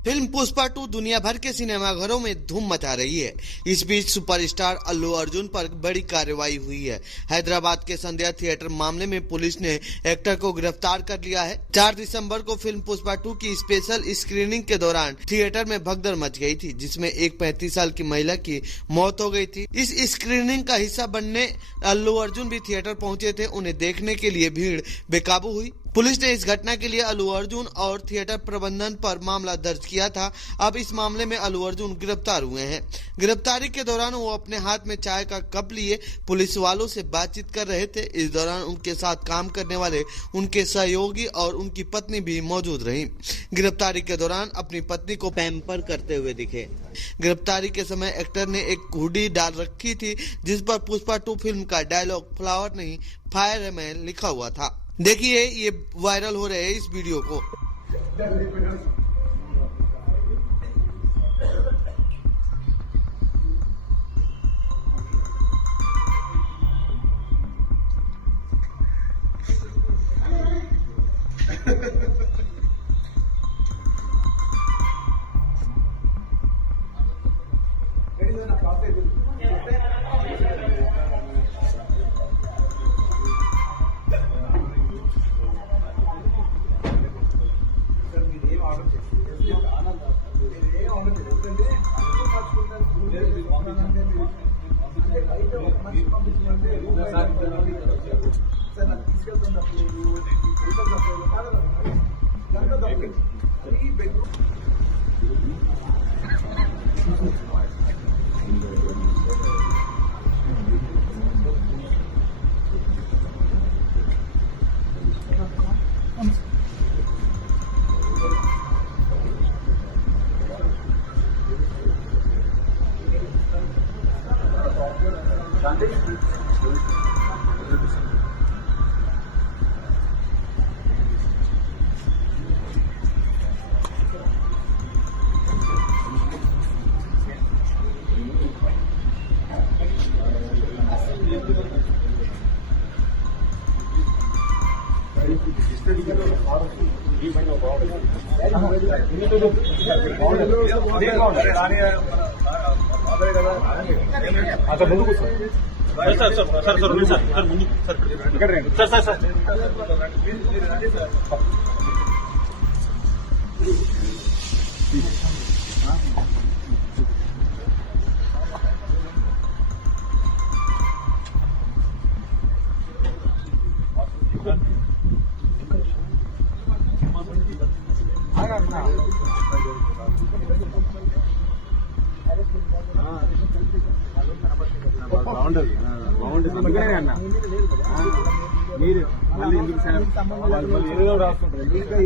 Film Pushpa 2 दुनिया भर के सिनेमाघरों में धूम मचा रही है। इस बीच सुपरस्टार अल्लू अर्जुन पर बड़ी कार्रवाई हुई है। हैदराबाद के संध्या थिएटर मामले में पुलिस ने एक्टर को गिरफ्तार कर लिया है। 4 दिसंबर को फिल्म पुष्पा 2 की स्पेशल स्क्रीनिंग के दौरान थिएटर में भगदड़ मच गई थी, जिसमें एक 35 साल की महिला की मौत हो गई थी। इस स्क्रीनिंग का हिस्सा बनने अल्लू अर्जुन भी थिएटर पहुंचे थे। उन्हें देखने के लिए भीड़ बेकाबू हुई। पुलिस ने इस घटना के लिए अल्लू अर्जुन और थिएटर प्रबंधन पर मामला दर्ज किया था। अब इस मामले में अल्लू अर्जुन गिरफ्तार हुए हैं। गिरफ्तारी के दौरान वो अपने हाथ में चाय का कप लिए पुलिस वालों से बातचीत कर रहे थे। इस दौरान उनके साथ काम करने वाले उनके सहयोगी और उनकी पत्नी भी मौजूद रहीं। गिरफ्तारी के दौरान अपनी पत्नी को पैम्पर करते हुए दिखे। गिरफ्तारी के समय एक्टर ने एक हुडी डाल रखी थी, जिस पर पुष्पा 2 फिल्म का डायलॉग फ्लावर नहीं फायर मैन लिखा हुआ था। देखिए, ये वायरल हो रहे हैं इस वीडियो को।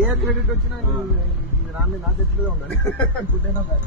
ఏ క్రెడిట్ వచ్చినా నా చేతిలో ఉండాలి. గుడ్ అయినా బ్యాడ్.